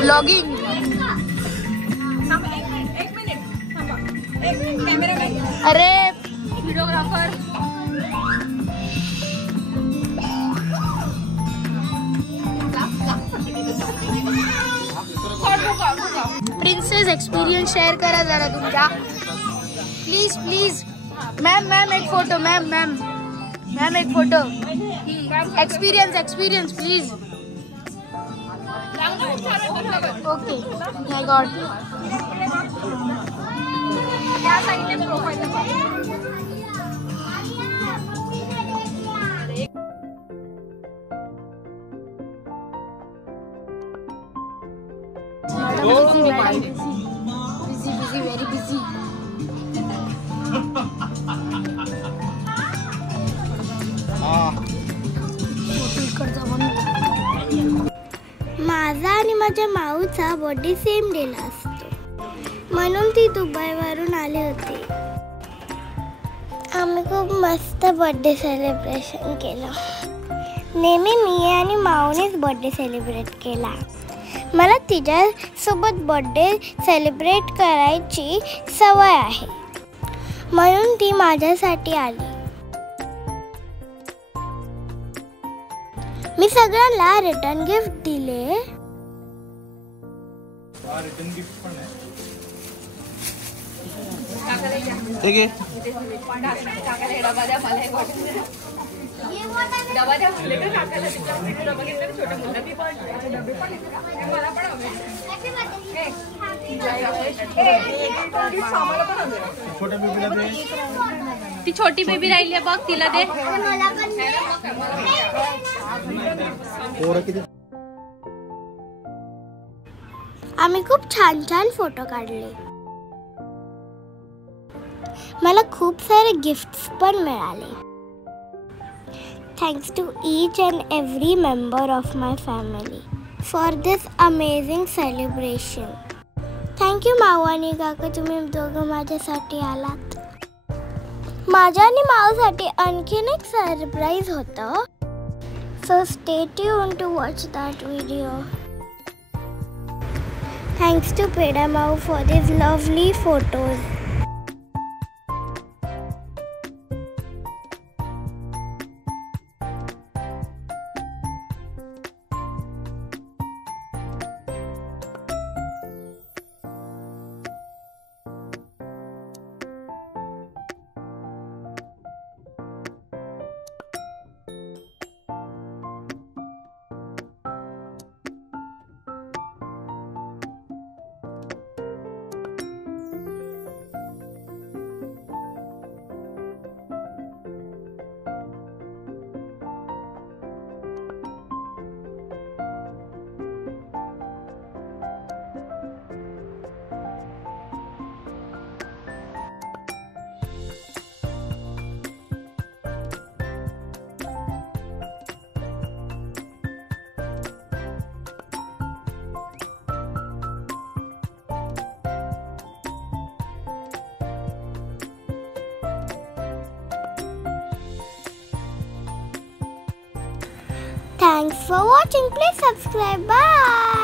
Vlogging. अरे videographer. Princess experience share करा जरा तुमचा. Please please. मॅम एक फोटो. मॅम एक photo. Experience please. Okay. My God. busy, very busy. माझा आणि माझ्या माऊचा बर्थडे सेम डेला असतो, म्हणून ती दुबईवरून आले होते. आम्ही खूप मस्त बर्थडे सेलिब्रेशन केलं. नेहमी मी आणि माऊनेच बर्थडे सेलिब्रेट केला. मला तिच्यासोबत बर्थडे सेलिब्रेट करायची सवय आहे, म्हणून ती माझ्यासाठी आली. मी सगळ्यांना रिटर्न गिफ्ट दिले. रिटर्न गिफ्ट पण आहे. ती छोटी बेबी राहिली बघ, तिला दे. आम्ही खूप छान छान फोटो काढले. मला खूप सारे गिफ्ट्स पण मिळाले. Thanks to each and every member of my family for this amazing celebration. Thank you माऊ आणि काका, तुम्ही दोघं माझ्यासाठी आलात. माझ्या आणि माऊसाठी आणखीन एक सरप्राईज होतं. So stay tune to watch that video. Thanks to Peda Mau for these lovely photos. Thanks for watching. Please subscribe. Bye.